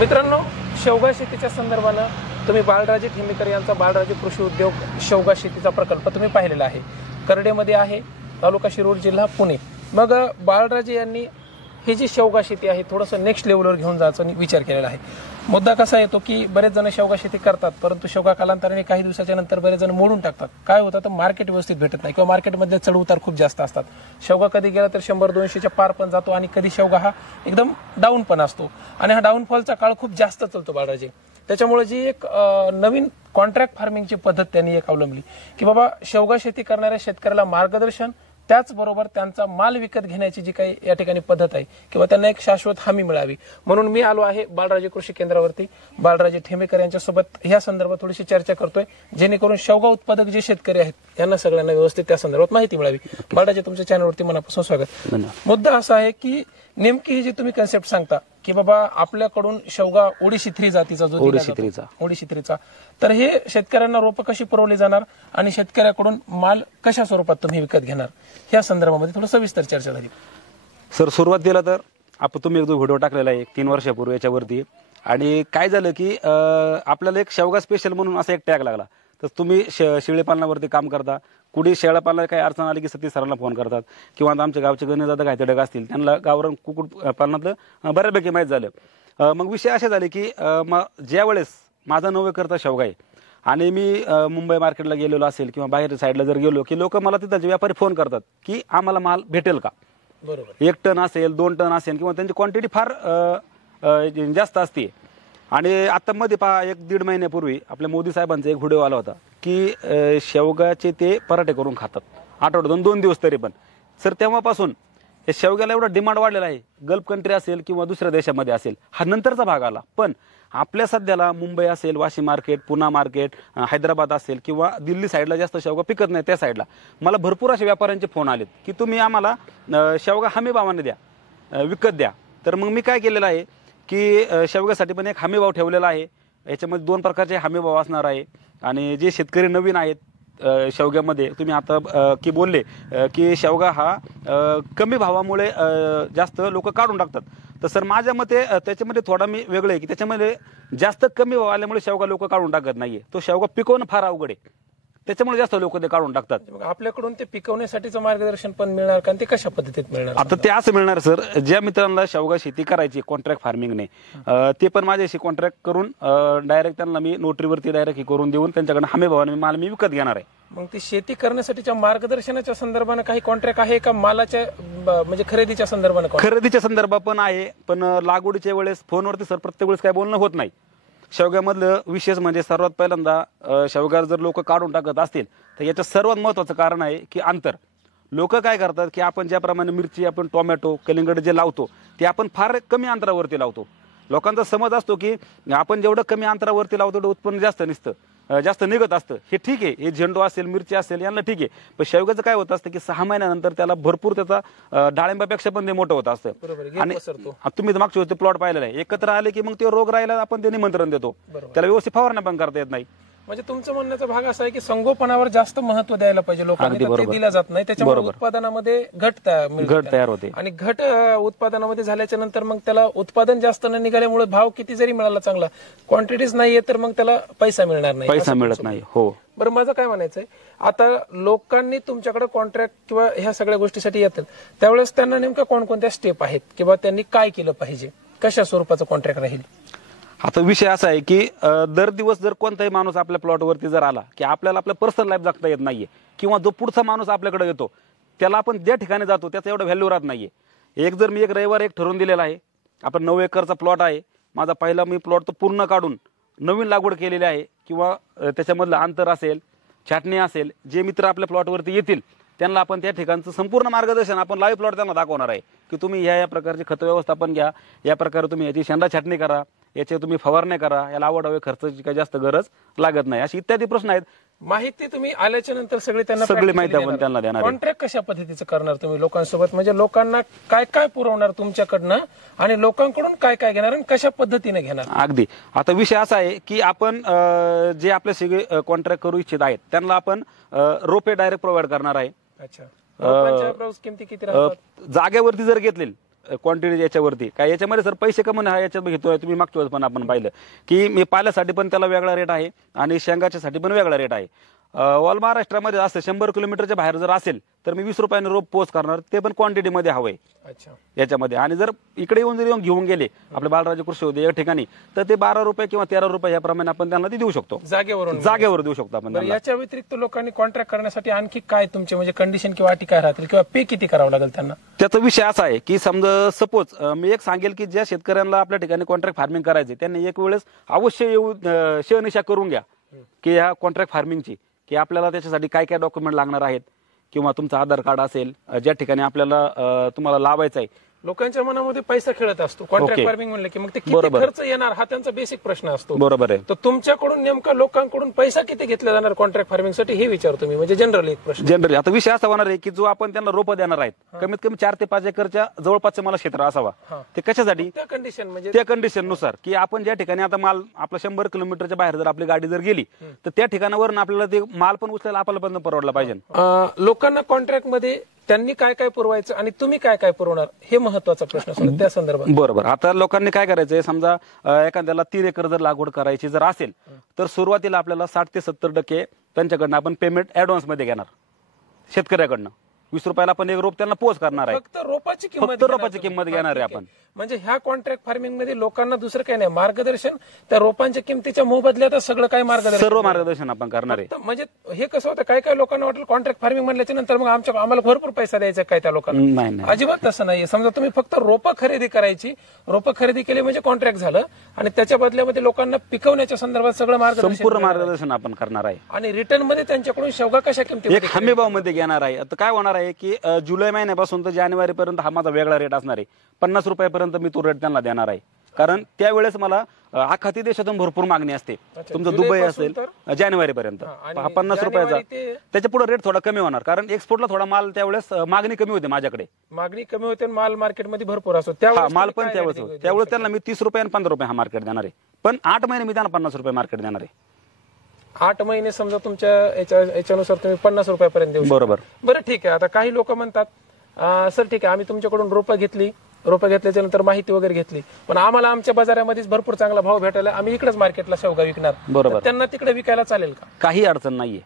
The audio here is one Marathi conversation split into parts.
मित्रांनो, शेवगा शेतीच्या संदर्भानं तुम्ही बाळराजे ठेमीकर यांचा बाळराजे कृषी उद्योग शेवगा शेतीचा प्रकल्प तुम्ही पाहिलेला आहे. करडेमध्ये आहे, तालुका शिरूर, जिल्हा पुणे. मग बाळराजे यांनी ही जी शेवगा शेती आहे थोडंसं नेक्स्ट लेवलवर घेऊन जायचा विचार केलेला आहे. मुद्दा कसा येतो की बरेच जण शेवगा शेती करतात, परंतु शेवगा कालांतराने काही दिवसाच्या नंतर बरेच जण मोडून टाकतात. काय होतं तर मार्केट व्यवस्थित भेटत नाही किंवा मार्केटमध्ये चढ उतार खूप जास्त असतात. शेवगा कधी गेला तर 100-200च्या पार पण जातो आणि कधी शेवगा हा एकदम डाऊन पण असतो आणि हा डाऊनफॉलचा काळ खूप जास्त चालतो बाळराजे. त्याच्यामुळे जी एक नवीन कॉन्ट्रॅक्ट फार्मिंगची पद्धत त्यांनी एक अवलंबली की बाबा शेवगा शेती करणाऱ्या शेतकऱ्याला मार्गदर्शन, त्याचबरोबर त्यांचा माल विकत घेण्याची जी काही या ठिकाणी पद्धत आहे किंवा त्यांना एक शाश्वत हमी मिळावी म्हणून मी आलो आहे बाळराजे कृषी केंद्रावरती. बाळराजे ठेमीकर यांच्यासोबत या संदर्भात थोडीशी चर्चा करतोय, जेणेकरून शेवगा उत्पादक जे शेतकरी आहेत यांना सगळ्यांना व्यवस्थित त्या संदर्भात माहिती मिळावी. बाळराजे, तुमच्या चॅनलवरती मनापासून स्वागत. मुद्दा असा आहे की नेमकी ही जी तुम्ही कन्सेप्ट सांगता की बाबा आपल्याकडून शेवगा ओडिशी 3 जातीचा जो ओडिशी 3चा, तर हे शेतकऱ्यांना रोपं कशी पुरवली जाणार आणि शेतकऱ्याकडून माल कशा स्वरूपात तुम्ही विकत घेणार, या संदर्भामध्ये थोडं सविस्तर चर्चा झाली. सर, सुरुवातीला तर तुम्ही एक जो व्हिडिओ टाकलेला आहे 3 वर्षापूर्वी याच्यावरती, आणि काय झालं की आपल्याला एक शेवगा स्पेशल म्हणून असा एक टॅग लागला. तर तुम्ही शेळी पालनावरती काम करता, कुठे शेळ्या पालनाला काही अडचण आली की सतीश सरांना फोन करतात, किंवा आमच्या गावचे गणेशदादा काय तडक असतील त्यांना गावरान कुकुट पालनातलं बऱ्यापैकी माहीत झालं. मग विषय असे झाले की ज्या वेळेस माझा 9 एकरचा शेवगा आहे आणि मी मुंबई मार्केटला गेलेलो असेल किंवा बाहेर साईडला जर गेलो की लोक मला तिथं व्यापारी फोन करतात की आम्हाला माल भेटेल का. बरोबर, 1 टन असेल, 2 टन असेल, किंवा त्यांची क्वांटिटी फार जास्त असते. आणि आता मध्ये 1-1.5 महिन्यापूर्वी आपल्या मोदी साहेबांचा एक व्हिडिओ आला होता की शेवगाचे ते पराठे करून खातात आठवड्यातून 2 दिवस तरी. पण सर, तेव्हापासून या शेवग्याला एवढा डिमांड वाढलेला आहे, गल्फ कंट्री असेल किंवा दुसऱ्या देशामध्ये असेल, हा नंतरचा भाग आला. पण आपल्या सध्याला मुंबई असेल, वाशी मार्केट, पुणा मार्केट, हैदराबाद असेल किंवा दिल्ली साईडला जास्त शेवगा पिकत नाही, त्या साईडला मला भरपूर असे व्यापाऱ्यांचे फोन आलेत की तुम्ही आम्हाला शेवगा हमी भावाने द्या, विकत द्या. तर मग मी काय केलेलं आहे की शेवग्यासाठी पण एक हमी भाव ठेवलेला आहे. याच्यामध्ये 2 प्रकारचे हमी भाव असणार आहे. आणि जे शेतकरी नवीन आहेत शेवग्यामध्ये, तुम्ही आता की बोलले की शेवगा हा कमी भावामुळे जास्त लोक काढून टाकतात, तर सर माझ्या मते त्याच्यामध्ये थोडा मी वेगळं आहे की त्याच्यामध्ये जास्त कमी भाव आल्यामुळे शेवगा लोक काढून टाकत नाहीये. तो शेवगा पिकवणं फार अवघड आहे, त्याच्यामुळे जास्त लोक ते काढून टाकतात. आपल्याकडून ते पिकवण्यासाठीचं मार्गदर्शन पण मिळणार का, ते कशा पद्धतीत मिळणार? आता ते असं मिळणार सर, ज्या मित्रांना शेवगा शेती करायची कॉन्ट्रॅक्ट फार्मिंगने, ते पण माझ्याशी कॉन्ट्रॅक्ट करून डायरेक्ट त्यांना मी नोटरीवरती डायरेक्ट करून देऊन त्यांच्याकडे हमी भावाने माल मी विकत घेणार आहे. मग ती शेती करण्यासाठीच्या मार्गदर्शनाच्या संदर्भाने काही कॉन्ट्रॅक्ट आहे का, मालाच्या म्हणजे खरेदीच्या संदर्भाने? खरेदीच्या संदर्भात पण आहे, पण लागवडीच्या वेळेस फोनवरती सर प्रत्येक वेळेस काय बोलणं होत नाही. शेवग्यामधलं विशेष म्हणजे सर्वात पहिल्यांदा शेवगा जर लोक काढून टाकत असतील तर याचं सर्वात महत्वाचं कारण आहे की अंतर. लोक काय करतात की आपण ज्याप्रमाणे मिरची, आपण टोमॅटो, कलिंगड जे लावतो ते आपण फार कमी अंतरावरती लावतो. लोकांचा समज असतो की आपण जेवढं कमी अंतरावरती लावतो तेवढं उत्पन्न जास्त निघत असतं. हे ठीक आहे, हे झेंडू असेल, मिरची असेल, यांना ठीक आहे. पण शेवग्याचं काय होत असतं की 6 महिन्यानंतर त्याला भरपूर त्याचा डाळिंबापेक्षा पण ते मोठं होत असतं. आणि तुम्ही मागच्या वेळेस प्लॉट पाहिलेला आहे, एकत्र आले की मग ते रोग राहिला आपण ते निमंत्रण देतो, त्याला व्यवस्थित फवारणी पण करता येत नाही. म्हणजे तुमचं म्हणण्याचा भाग असा आहे की संगोपनावर जास्त महत्व द्यायला पाहिजे लोकांनी, ते दिलं जात नाही. त्याच्यामुळे उत्पादनामध्ये घट तयार होते आणि घट उत्पादनामध्ये झाल्याच्या नंतर मग त्याला उत्पादन जास्त न निघाल्यामुळे भाव किती जरी मिळाला चांगला, क्वांटिटीज नाहीये तर मग त्याला पैसा मिळणार नाही, पैसा मिळत नाही. हो बरं, माझं काय म्हणायचंय, आता लोकांनी तुमच्याकडे कॉन्ट्रॅक्ट किंवा ह्या सगळ्या गोष्टीसाठी येतात त्यावेळेस त्यांना नेमक्या कोणकोणत्या स्टेप आहेत किंवा त्यांनी काय केलं पाहिजे, कशा स्वरूपाचं कॉन्ट्रॅक्ट राहील? आता विषय असा आहे की दर दिवस जर कोणताही माणूस आपल्या प्लॉटवरती जर आला की आपल्याला आपलं पर्सनल लाईफ जगता येत नाहीये, किंवा जो पुढचा माणूस आपल्याकडे येतो त्याला आपण ज्या ठिकाणी जातो त्याचा एवढं व्हॅल्यू राहत नाहीये. मी एक रविवार ठरवून दिलेला आहे, आपण 9 एकरचा प्लॉट आहे माझा, पहिला मी प्लॉट तो पूर्ण काढून नवीन लागवड केलेली आहे, किंवा त्याच्यामधलं अंतर असेल, छाटणी असेल, जे मित्र आपल्या प्लॉटवरती येतील त्यांना आपण त्या ठिकाणचं संपूर्ण मार्गदर्शन आपण लाईव्ह प्लॉट त्यांना दाखवणार आहे की तुम्ही या प्रकारचे खत व्यवस्थापन घ्या, या प्रकारे तुम्ही याची शेंडा छाटणी करा, याचे तुम्ही फवारणी करा, याला आवड खर्चाची काही जास्त गरज लागत नाही, अशी इत्यादी प्रश्न आहेत. माहिती तुम्ही आल्याच्या नंतर सगळी माहिती आपण त्यांना देणार. कॉन्ट्रॅक्ट कशा पद्धतीचं करणार तुम्ही लोकांसोबत, म्हणजे लोकांना काय काय पुरवणार तुमच्याकडनं आणि लोकांकडून काय काय घेणार आणि कशा पद्धतीने घेणार? अगदी. आता विषय असा आहे की आपण जे आपले सगळे कॉन्ट्रॅक्ट करू इच्छित आहेत त्यांना आपण रोपे डायरेक्ट प्रोव्हाइड करणार आहे. अच्छा, किमती किती राहतात? जागेवरती जर घेतले क्वांटिटी याच्यावरती काय याच्यामध्ये सर पैसे कमवणे हा याच्यात घेतोय तुम्ही मागच्या वेळेस पण आपण पाहिलं की मी पाल्यासाठी पण त्याला वेगळा रेट आहे आणि शेंगाच्यासाठी पण वेगळा रेट आहे. ऑल महाराष्ट्रामध्ये असतं 100 किलोमीटरच्या बाहेर जर असेल तर मी 20 रुपयाने रोप पोस्ट करणार, ते पण क्वांटिटीमध्ये हवंय याच्यामध्ये. आणि जर इकडे येऊन जर घेऊन गेले आपल्या बाळराजे कृषी उद्योग या ठिकाणी तर ते 12 रुपये किंवा 13 रुपये याप्रमाणे आपण त्यांना ते देऊ शकतो, जागेवर देऊ शकतो आपण. याच्या व्यतिरिक्त लोकांनी कॉन्ट्रॅक्ट करण्यासाठी आणखी काय तुमचे म्हणजे कंडिशन किंवा अटी काय राहतील किंवा पे किती करावं लागेल त्यांना? त्याचा विषय असा आहे की समजा सपोज मी एक सांगेल की ज्या शेतकऱ्यांना आपल्या ठिकाणी कॉन्ट्रॅक्ट फार्मिंग करायचे त्यांनी एक वेळेस अवश्य येऊन शहनिशा करून घ्या की ह्या कॉन्ट्रॅक्ट फार्मिंगची की आपल्याला त्याच्यासाठी काय काय डॉक्युमेंट लागणार आहेत किंवा तुमचं आधार कार्ड असेल ज्या ठिकाणी आपल्याला तुम्हाला लावायचं आहे. लोकांच्या मनामध्ये पैसा खेळत असतो कॉन्ट्रॅक्ट फार्मिंग म्हणलं की मग ते किती खर्च येणार हा त्यांचा बेसिक प्रश्न असतो. बरोबर आहे. तर तुमच्याकडून नेमका लोकांकडून पैसा किती घेतला जाणार कॉन्ट्रॅक्ट फार्मिंगसाठी हे विचारतो मी, म्हणजे जनरली एक प्रश्न. जनरली आता विषय असा होणार आहे की जो आपण त्यांना रोपं देणार आहेत कमीत कमी 4 ते 5 एकरच्या जवळपासचं मला क्षेत्र असावा. ते कशासाठी? त्या कंडिशन म्हणजे त्या कंडिशन नुसार की आपण ज्या ठिकाणी आता माल आपला 100 किलोमीटरच्या बाहेर जर आपली गाडी जर गेली तर त्या ठिकाणावरून आपल्याला ते माल पण उचलायला आपल्याला पण परवडला पाहिजे. लोकांना कॉन्ट्रॅक्ट मध्ये त्यांनी काय काय पुरवायचं आणि तुम्ही काय काय पुरवणार हे महत्वाचा प्रश्न असतो त्या संदर्भात. बरोबर. आता लोकांनी काय करायचंय समजा एखाद्याला 3 एकर जर लागवड करायची जर असेल तर सुरुवातीला आपल्याला 60 ते 70% त्यांच्याकडनं आपण पेमेंट ऍडव्हान्स मध्ये घेणार शेतकऱ्याकडनं. 20 रुपयाला आपण एक रोप त्यांना पोच करणार आहे. फक्त रोपाची किंमत घेणार आहे आपण. म्हणजे ह्या कॉन्ट्रॅक्ट फार्मिंग मध्ये लोकांना दुसरं काही नाही, मार्गदर्शन त्या रोपांच्या किमतीच्या मोबदल्यात सगळं काही मार्गदर्शन सर्व मार्गदर्शन आपण करणार आहे. म्हणजे हे कसं होतं काय काय लोकांना वाटेल कॉन्ट्रॅक्ट फार्मिंग म्हणल्याच्या नंतर मग आम्हाला भरपूर पैसा द्यायचा काय त्या लोकांना. नाही, अजिबात तसं नाहीये. समजा तुम्ही फक्त रोपं खरेदी करायची, रोपं खरेदी केली म्हणजे कॉन्ट्रॅक्ट झालं आणि त्याच्या बदल्यामध्ये लोकांना पिकवण्याच्या संदर्भात सगळं संपूर्ण मार्गदर्शन आपण करणार आहे. आणि रिटर्न मध्ये त्यांच्याकडून शेवगा कशा किमती एक हमी भाव मध्ये घेणार आहे. आता काय होणार आहे की जुलै महिन्यापासून तर जानेवारी पर्यंत हा माझा वेगळा रेट असणार आहे. 50 रुपयापर्यंत मी तो रेट त्यांना देणार आहे कारण त्यावेळेस मला आखाती देशातून भरपूर मागणी असते. तुमचं दुबई असेल जानेवारी पर्यंत 50 रुपयाचा, त्याच्या पुढे रेट थोडा कमी होणार कारण एक्सपोर्टला थोडा माल त्यावेळेस मागणी कमी होते, माझ्याकडे मागणी कमी होते, माल मार्केटमध्ये भरपूर असतो माल पण त्यावेळेस त्यांना मी 30 रुपये आणि 15 रुपये हा मार्केट देणार आहे. पण 8 महिने मी त्यांना 50 रुपये मार्केट देणार आहे. 8 महिने समजा तुमच्या याच्यानुसार तुम्ही 50 रुपयापर्यंत देऊ. बरोबर. बरं ठीक आहे. आता काही लोक म्हणतात सर ठीक आहे आम्ही तुमच्याकडून रोपं घेतल्याच्या नंतर माहिती वगैरे घेतली पण आम्हाला आमच्या बाजारामध्येच भरपूर चांगला भाव भेटायला आम्ही इकडेच मार्केटला शेवगा विकणार. बरोबर. त्यांना तिकडे विकायला चालेल का? काही अडचण नाहीये.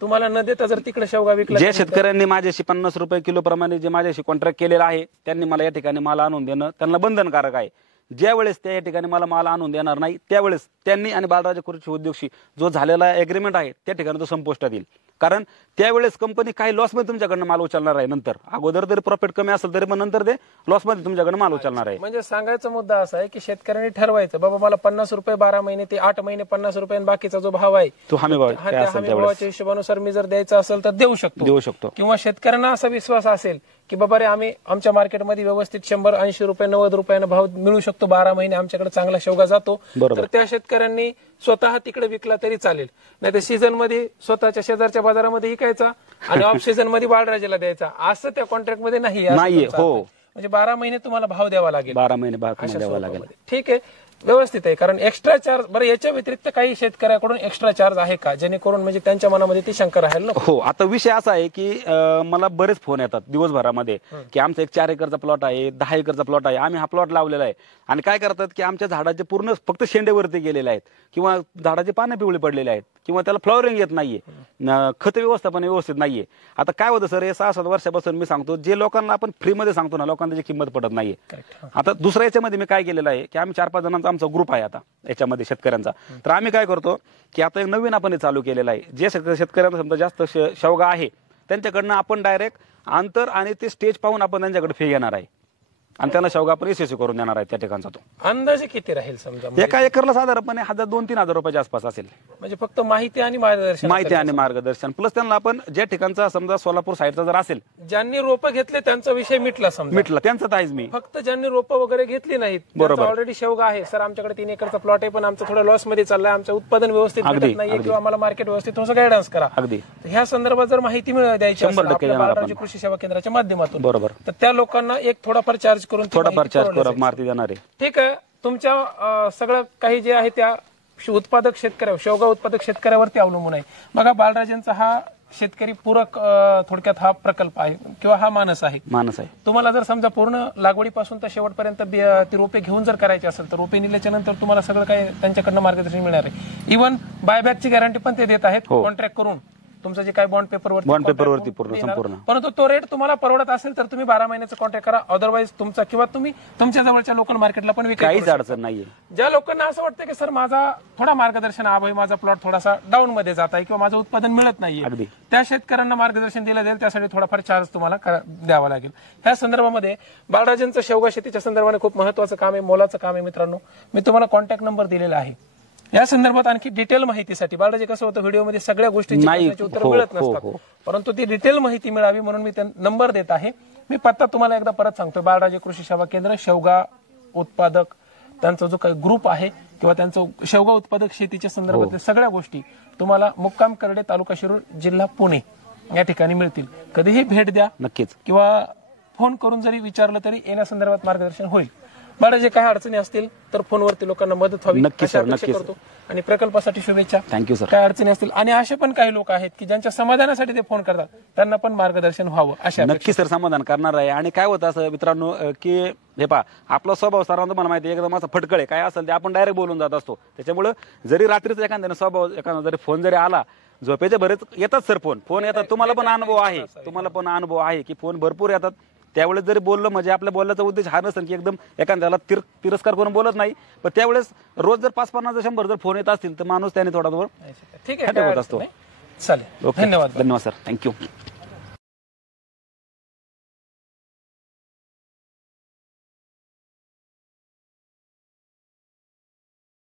तुम्हाला न देता जर तिकडे शेवगा विकला, ज्या शेतकऱ्यांनी माझ्याशी 50 रुपये किलो प्रमाणे जे माझ्याशी कॉन्ट्रॅक्ट केलेला आहे त्यांनी मला या ठिकाणी माल आणून देणं त्यांना बंधनकारक आहे. ज्या वेळेस त्या ठिकाणी मला माल आणून देणार नाही त्यावेळेस त्यांनी आणि बाळराजे कृषी उद्योगशी जो झालेला एग्रीमेंट आहे त्या ठिकाणी तो संपुष्टात येईल. कारण त्यावेळेस कंपनी काही लॉसमध्ये तुमच्याकडनं माल उचलणार आहे. नंतर अगोदर जरी प्रॉफिट कमी असेल तरी पण नंतर ते लॉसमध्ये तुमच्याकडनं माल उचलणार आहे. म्हणजे सांगायचा मुद्दा असा आहे की शेतकऱ्यांनी ठरवायचं बाबा मला 50 रुपये 12 महिने ते 8 महिने 50 रुपये आणि बाकीचा जो भाव आहे तो हमी भावाच्या हिशोबानुसार मी जर द्यायचा असेल तर देऊ शकतो. किंवा शेतकऱ्यांना असा विश्वास असेल की बाबा रे आम्ही आमच्या मार्केटमध्ये व्यवस्थित 100-80 रुपये 90 रुपयानं भाव मिळू शकतो, 12 महिने आमच्याकडे चांगला शेवगा जातो, तर त्या शेतकऱ्यांनी स्वतः तिकडे विकला तरी चालेल. नाही तर सीझन मध्ये स्वतःच्या शेजारच्या बाजारामध्ये विकायचा आणि ऑफ सीझन मध्ये बाळराजेला द्यायचा असं त्या कॉन्ट्रॅक्ट मध्ये नाही. हो, म्हणजे 12 महिने तुम्हाला भाव द्यावा लागेल. 12 महिने भाव द्यावा लागेल. ठीक आहे, व्यवस्थित आहे. कारण एक्स्ट्रा चार्ज बरं याच्या व्यतिरिक्त काही शेतकऱ्याकडून एक्स्ट्रा चार्ज आहे का जेणेकरून म्हणजे त्यांच्या मनामध्ये ती शंका राहील ना? हो. आता विषय असा आहे की मला बरेच फोन येतात दिवसभरामध्ये की आमचा एक 4 एकरचा प्लॉट आहे, 10 एकरचा प्लॉट आहे, आम्ही हा प्लॉट लावलेला आहे आणि काय करतात की आमच्या झाडाचे पूर्ण फक्त शेंडेवरती गेलेले आहेत किंवा झाडाचे पानं पिवळी पडलेले आहेत किंवा त्याला फ्लॉवरिंग येत नाहीये, खत व्यवस्थापन व्यवस्थित नाहीये. आता काय होतं सर, हे 6-7 वर्षापासून मी सांगतो जे लोकांना आपण फ्रीमध्ये सांगतो ना लोकांना त्याची किंमत पडत नाहीये. आता दुसऱ्या याच्यामध्ये मी काय केलेलं आहे की आम्ही 4-5 जणांचा आमचा ग्रुप आहे आता याच्यामध्ये शेतकऱ्यांचा. तर आम्ही काय करतो की आता एक नवीन आपण चालू केलेलं आहे. जे शेतकऱ्यांना समजा जास्त शेवगा आहे त्यांच्याकडनं आपण डायरेक्ट अंतर आणि ते स्टेज पाहून आपण त्यांच्याकडे फी घेणार आहे आणि त्यांना शेवगा आपण यशस्वी करून देणार आहे त्या ठिकाणचा. तो अंदाजे किती राहील समजा? एका एकरला साधारणपणे 1,000-2,000 रुपयाच्या आसपास असेल. म्हणजे फक्त माहिती आणि मार्गदर्शन प्लस त्यांना आपण ज्या ठिकाणचा समजा सोलापूर साईडचा जर असेल ज्यांनी रोपं घेतले त्यांचा विषय मिटला त्यांचं आहेच. मी फक्त ज्यांनी रोपं वगैरे घेतली नाहीत, बरोबर, ऑलरेडी शेवगा आहे सर आमच्याकडे 3 एकरचा प्लॉट आहे पण आमचं थोडं लॉस मध्ये चाललंय, आमचं उत्पादन व्यवस्थित भेटत नाहीये किंवा आम्हाला मार्केट व्यवस्थित थोडंसं गायडन्स करा. अगदी ह्या संदर्भात जर माहिती द्यायची असेल आपल्या बाळराजे कृषी सेवा केंद्राच्या माध्यमातून, बरोबर, तर त्या लोकांना एक थोडाफार चार्ज करून मारती देणार आहे. ठीक आहे. तुमच्या सगळं काही जे आहे त्या उत्पादक शेतकऱ्या शेवगा उत्पादक शेतकऱ्यावरती अवलंबून आहे. बघा बाळराजेंचा हा शेतकरी पूरक थोडक्यात हा प्रकल्प आहे किंवा हा मानस आहे. मानस आहे. तुम्हाला जर समजा पूर्ण लागवडीपासून तर शेवटपर्यंत ती रोपे घेऊन जर करायची असेल तर रोपे नेल्याच्या नंतर तुम्हाला सगळं काही त्यांच्याकडनं मार्गदर्शन मिळणार आहे. इव्हन बायबॅकची गॅरंटी पण ते देत आहेत कॉन्ट्रॅक्ट करून. तुमचं जे काय बॉन्ड पेपरवरती पूर्ण संपूर्ण. परंतु तो रेट तुम्हाला परवडत असेल तर तुम्ही 12 महिन्याचा कॉन्ट्रॅक्ट करा. अदरवाईज तुमचा किंवा तुम्ही तुमच्या जवळच्या लोकल मार्केटला पण काहीच अडचण नाहीये. ज्या लोकांना असं वाटतं की सर माझा थोडा मार्गदर्शन अभावी माझा प्लॉट थोडासा डाऊन मध्ये जात आहे किंवा माझं उत्पादन मिळत नाहीये, त्या शेतकऱ्यांना मार्गदर्शन दिलं जाईल. त्यासाठी थोडाफार चार्ज तुम्हाला द्यावा लागेल. ह्या संदर्भामध्ये बाळराजेंचं शेवगा शेतीच्या संदर्भाने खूप महत्वाचं काम आहे, मोलाचं काम आहे. मित्रांनो, मी तुम्हाला कॉन्टॅक्ट नंबर दिलेला आहे. या संदर्भात आणखी डिटेल माहितीसाठी, बाळराजे कसं होतं व्हिडिओमध्ये सगळ्या गोष्टींची उत्तर मिळत नसतात, परंतु ती डिटेल माहिती मिळावी म्हणून मी नंबर देत आहे. मी पत्ता तुम्हाला एकदा परत सांगतो. बाळराजे कृषी सेवा केंद्र, शेवगा उत्पादक, त्यांचा जो काही ग्रुप आहे किंवा त्यांचं शेवगा उत्पादक शेतीच्या संदर्भातल्या सगळ्या गोष्टी तुम्हाला मुक्काम करडे, तालुका शिरूर, जिल्हा पुणे या ठिकाणी मिळतील. कधीही भेट द्या नक्कीच, किंवा फोन करून जरी विचारलं तरी येण्यासंदर्भात मार्गदर्शन होईल. बाळराजे काही अडचणी असतील तर फोनवरती लोकांना मदत व्हावी नक्की सर, नक्की करतो. आणि प्रकल्पासाठी शुभेच्छा. Thank you sir. काय अडचणी असतील आणि असे पण काही लोक आहेत की ज्यांच्या समाधानासाठी ते फोन करतात, त्यांना पण मार्गदर्शन व्हावं अशा. नक्की सर, समाधान करणार आहे. आणि काय होतं असं मित्रांनो की हे पहा, आपला स्वभाव सर्वांना तुम्हाला माहिती आहे, एकदम असा फटकळ आहे. काय असेल ते आपण डायरेक्ट बोलून जात असतो. त्याच्यामुळे जरी रात्रीच एखाद्याने स्वभाव एखादा जरी फोन जरी आला, झोपेचे बरेच येतात सर फोन येतात. तुम्हाला पण अनुभव आहे की फोन भरपूर येतात. त्यावेळेस जरी बोललो म्हणजे आपल्या बोलण्याचा उद्देश हा नसेल की एकदम एखाद्याला तिरस्कार करून बोलत नाही, पण त्यावेळेस रोज जर 5-50 100 जर फोन येत असतील तर माणूस त्याने थोडा ठीक आहे होत असतो. चालेल. धन्यवाद सर, थँक्यू.